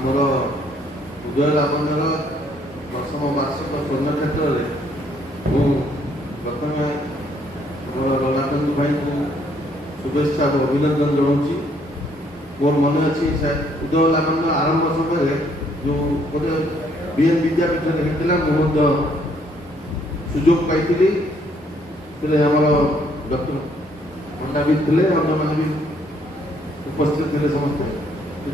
ଆମର ଉଦୟ ଲାବଣ୍ୟର 10ମ ବାର୍ଷିକ ସ୍ୱର୍ଣ୍ଣ କ୍ଷେତ୍ରରେ ମୁଁ ପ୍ରଥମେ ଆମର ରମାକାନ୍ତ ଭାଇଙ୍କୁ शुभेच्छा और अभिनंदन जनाऊँगी। मोर मन अच्छी उदय लाबण्य आरंभ समय जो गोटे बीएन विद्यापीठ होता मुझे सुजोग पाई आमर डॉक्टर पंडा भी थे अन्य मैंने भी उपस्थित थे समस्ते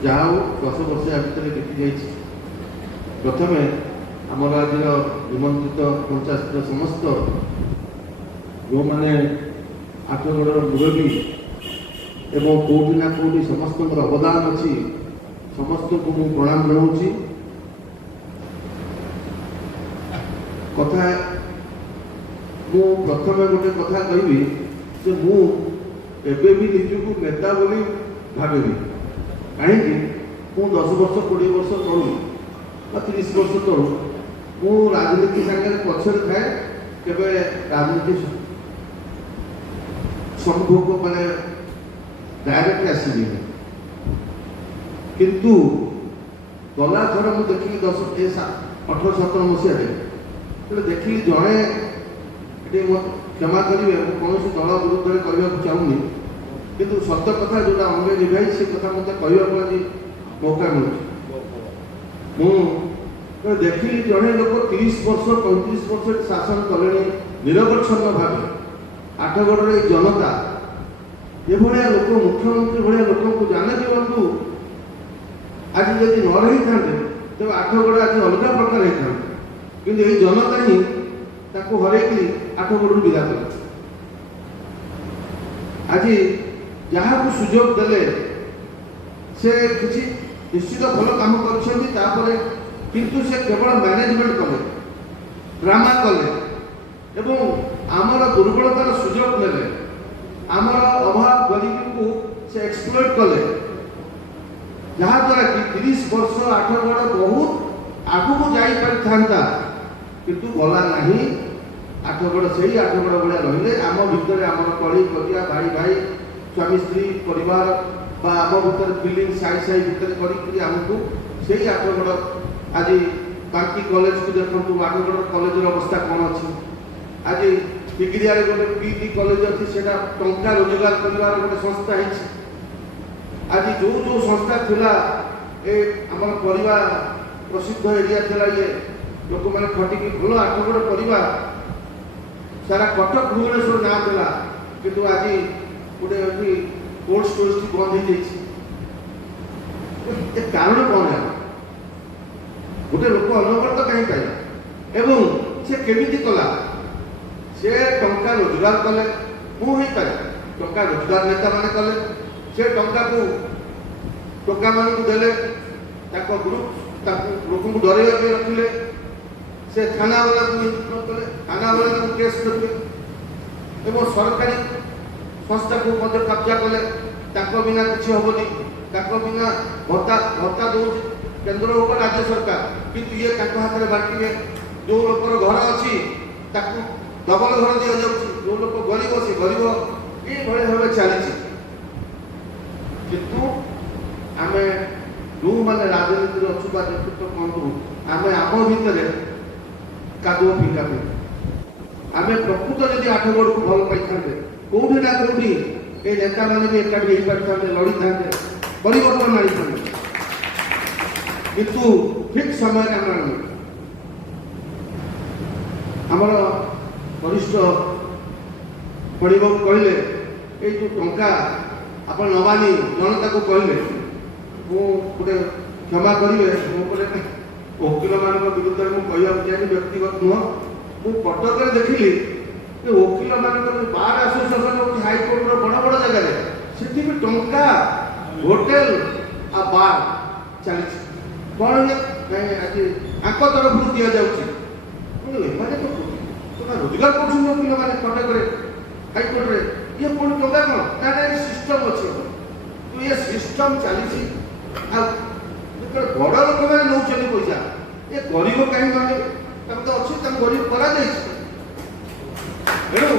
जहाँ हो 10 वर्ष भितर देखी जाइए प्रथम आमर आज निमंत्रित पंचायत समस्त जो मैंने आठगढ़ मुरबी एवं कौटी ना कौटी समस्त अवदान अच्छी समस्त को मु प्रणाम जनाऊँगी। कथा मु प्रथम गोटे कथा कहबी जे मु एबे भी निजको नेता बोली भावेनी कहीं 10 वर्ष 20 वर्ष तलू 30 वर्ष तलू मु राजनीति सागर पछरे थाए केबे राजनीति सम्मुख को मैंने डायरेक्ट आसबी किंतु गला थर मुझे देखिली 18-17 मसीह देखिली जड़े ये क्षमा करेंगे कौन दल विरुद्ध में कहना चाहूनी किंतु सत्य कथा जो अंगे निभाई से कथा मत कहवाक आज मौका मिलूँ देखिली जड़े लोक 30 वर्ष 35 वर्ष शासन कले निरवच्छन्न भाव आठगढ़ जनता ये भाया लोक मुख्यमंत्री भाया लोक जाने कि बंधु आज जब न रही था तेज आठगढ़ आज अलग प्रकार होता कि जनता ही हरई आठगढ़ विदा कर आज जहाँ को सुजोग देले से किसी निश्चित भल काम कर किंतु से केवल मैनेजमेंट कले ड्रामा कले एवं आमर दुर्बलतार सुजोग ने आमर अभाव गरीबी को से एक्सप्लोइट कले जहाँ द्वारा कि 30 वर्ष आठगढ़ बहुत आगू जाता किंतु गला नहीं आठगढ़ से ही आठगढ़ भाया रही आम भितर आम कली कजिया भाई भाई स्वामी स्त्री परिवार आम भर फिलिंग साई साई भितर करमको से आठगढ़ आज बाकी कॉलेज को देखो आठगढ़ कॉलेज अवस्था कौन अच्छी आज टिगिरिया गोटे पीटी कॉलेज अच्छी से टंका रोजगार कर गोटे संस्था है आज जो जो संस्था थिला ए आम परिवार प्रसिद्ध एरिया थिला ये लोक मैंने खटिकी भल आठगढ़ परिवार सारा कटक भुवनेश्वर ना थिला किंतु आज गोटे कोल्ड स्टोरेज बंद हो कारण कौन है गोटे लोक अनवरत कहीं पाइला एवं से केमिति कला से टंका रोजगार कले मुझे टंका रोजगार नेता मैंने कले से टंका को टोका मान देले ग्रुप लोक डर रखिले से थाना वाला को कले थाना वाला को केस करेंगे एवं सरकारी संस्था को कब्जा कले बिना किसी हेनी बिना भत्ता भत्ता दौर केन्द्र हो राज्य सरकार किंतु ये हाथ में बांटे जो लोकर घर अच्छी डबल घर दि जाऊँगी जो लोग गरीब से गरीब ये भाव चली किंतु आम जो मैंने राजनीति अच्छु नेतृत्व कहूँ आम आम भितर कादुआ फिंगा आम प्रकृत जदि आठगढ़ को भल पाई कौटी ना कौटी ये नेता मैंने भी एकाठी हो पारि था लड़ी था परिवर्तन आनी था किंतु ठीक समय आमर वरिष्ठ पढ़ कहले ये जो टंका आप नबानी जनता को कहले गोटे क्षमा करेंगे मोटे वकिल मान विरुद्ध में कहवाक चाहिए व्यक्तिगत नुह मु कटक देखिली वकिल मान बार एसोसिएशन हाईकोर्ट बड़ बड़ जगह से टंका होटेल आ बार चली कौन आज आंक तरफ दि जाऊँगी रोजगार कर वकिल मैंने कटक हाईकोर्ट ये कौन टंका कौन ना सिस्टम अच्छे तो ये सिस्टम चली बड़ लोक मैंने नौ पैसा ये गरीब कहीं मांगे तो अच्छी गरीब करा तेणु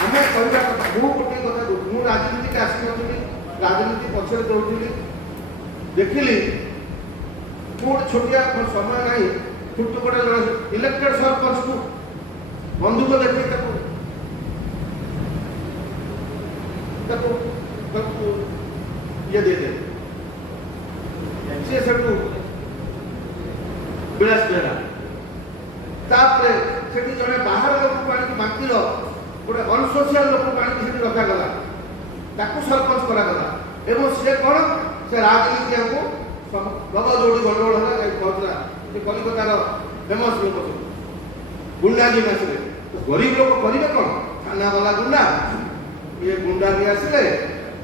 आम कहवा कथा मु गोटे कथा मुझे राजनीति आसी नी राजनीति पछरे दौड़ी देखिली गोटे छोटिया समय नहीं फुटुकड़े इलेक्टेड सरपंच को बंधुक देखिए ये दे दे से विलास बेहरा तापर से जड़े बाहर लोक आनी बाकी गोटे अनसोशियाल लोक आनी रखागला सरपंच करागला एवं से कौन से राजनीति को गग जोड़ी गंडगोल है कहला कलिकतार फेमस लोक गुंडा जी आसले गरीब लोक करेंगे कौन थाना वाला गुंडा ये गुंडा भी आसले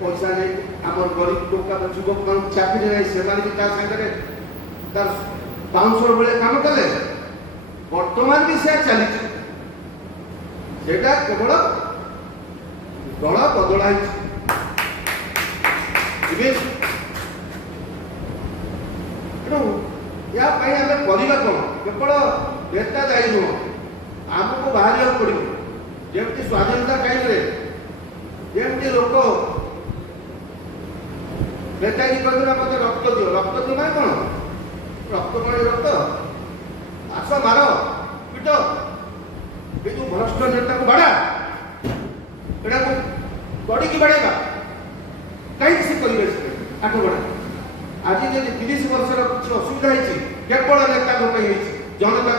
पैसा नहीं आम गरीब लोक युवक मान चाकरी नहीं से सागर तार बाउंसर बेले काम कले वर्तमान भी से चली केवल दल बदलाई या आम करवा कौन केवल नेता दायी नुह आमको बाहर पड़ो जमी स्वाधीनता टाइम जमी लोक नेताजी कहते मत रक्त दियो ना कौन रक्त कौन रक्त आस मार पिट ये जो भ्रष्ट नेता को बाड़ा यहाँ गड़ी बाड़ेगा कहीं से करेंगे आठ बड़ा आज जब 30 वर्ष कुछ असुविधा होती केवल नेता जनता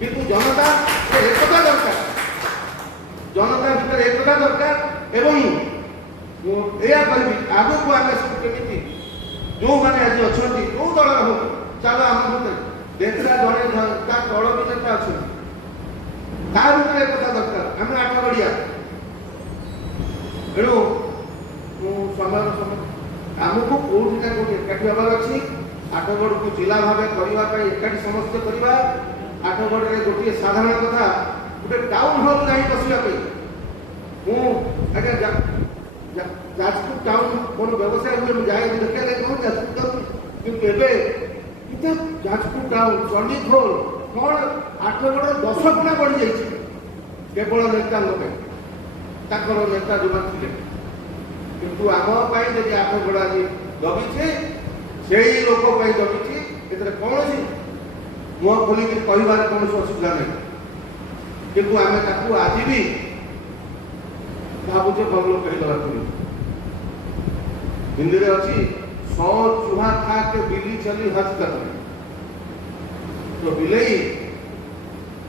किंतु जनता एकता दरकार जनता भर एकता दरकार एवं यह कह आग को आम सब केमी जो मैंने आज अच्छा जो दल हो चलो आम देखा जड़े तल भी नेता अच्छा भर एकता दरकार आम आठ गड़िया तेणु समय आमको कौटी ना कौटी एकाठी हबार अच्छी आठगढ़ को जिला भाव करने एकाठी समस्ते करवा आठगढ़ में गोटे साधारण कथा गोटे टाउन हल नहीं बसवाई आज्ञा जाजपुर टाउन मोर व्यवसाय हुए जाए देखा लगे कौन जाजपुर टाउन कितने जाजपुर टाउन चंडीखोल कौन आठगढ़ 10 गुणा बढ़ी जाइए केवल नेता नेता जो थे किंतु आम जब आठगढ़ आज दबिछे से लोक दबिछे ए कौन मुह खोलिक कहार कौन असुविधा नहीं किंतु आम आज भी भावुचे भल लोग कहीगला हिंदी में अच्छी 100 चूहा खा के बिल्ली चली हज कर तो बिलई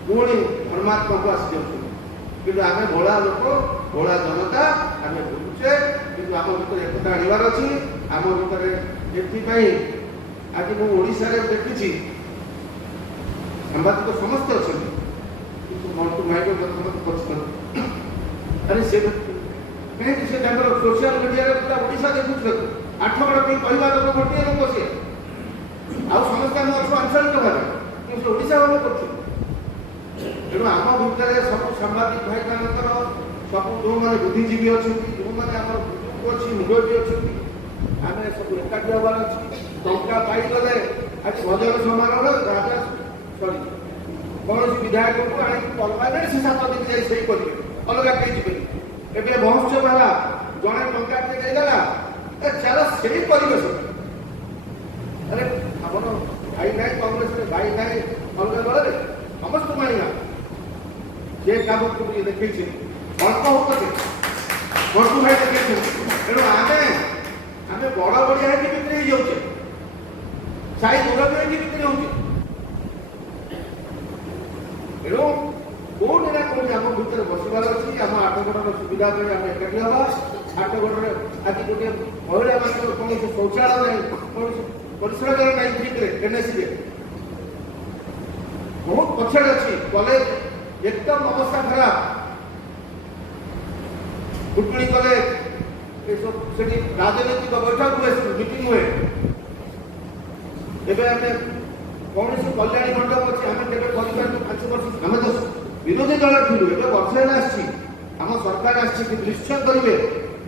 पुणी धर्मात्मा को आसी जाऊँ कि आम भोला लोक भोला जनता आम बुझुचे कि आम भर एकता आनबार अच्छी आम भर ये आज मुझा देखी सांबादिक समस्ते अच्छा कि मंटू माइक मत पसंद अरे से कहीं से सोशल मीडिया पूरा ओडिशा देखुचे आठगढ़ कहवा लोक गोटे लोक सी आउ समस्त आम अच्छु आंचलिक भाव ओडिशा भाव कर तेणु आम भितर सब सांबादिक भाई मान सब जो मैंने बुद्धिजीवी अच्छा जो मैंने अच्छी मुरब्बी अच्छा आम सब एकाठी हबार अच्छी टंका पाईगले आज भजन समारोह राजा सरी कौन विधायक को आने से 7 दिन जाए सही करेंगे अलग कहीं जी ए महोत्सव है जड़े टंका देगला चल से परिवेश अरे आप भाई ना कांग्रेस भाई ना अलग दल समस्त मानिना जे काम को देखे अल्प हो मंटू भाई देखे तेणु आम आम बड़ बड़िया बिक्री हो जाऊे साई मुरब्बी बिक्री हो तेणु कौटी ना कौटी आम भितर बसबार अच्छी आम आठगढ़ सुविधा पर आम एकाठी हवा आठगढ़ आज गोटे महिला मान कौन शौचालय नहीं कौन परिश्रम नहीं ठीक एनएसी बहुत पछड़ अच्छी कॉलेज एकदम अवस्था खराब फुटबी कॉलेज राजनीतिक बैठक हुए मीटिंग हुए एवं कौन कल्याणी मंडप अच्छी आम के 5 वर्ष आम तो विरोधी दल थी ए वर्ष आम सरकार निश्चय करेंगे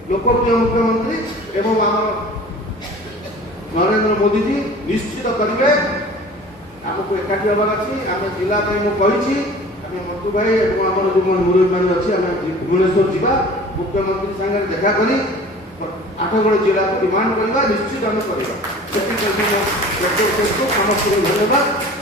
लोकप्रिय मुख्यमंत्री एवं आम नरेंद्र मोदी जी निश्चित करेंगे आमको एकाठी हबार अच्छी आम जिला मुझे मंटू भाई और आम जो मुरब्बी मैंने अच्छी आम भुवनेश्वर जा मुख्यमंत्री सागर देखा कर आठगढ़ जिला को डिमांड करवा निश्चित आम करवा। ଡକ୍ଟର ସାହେବଙ୍କୁ ସମସ୍ତଙ୍କୁ ଧନ୍ୟବାଦ।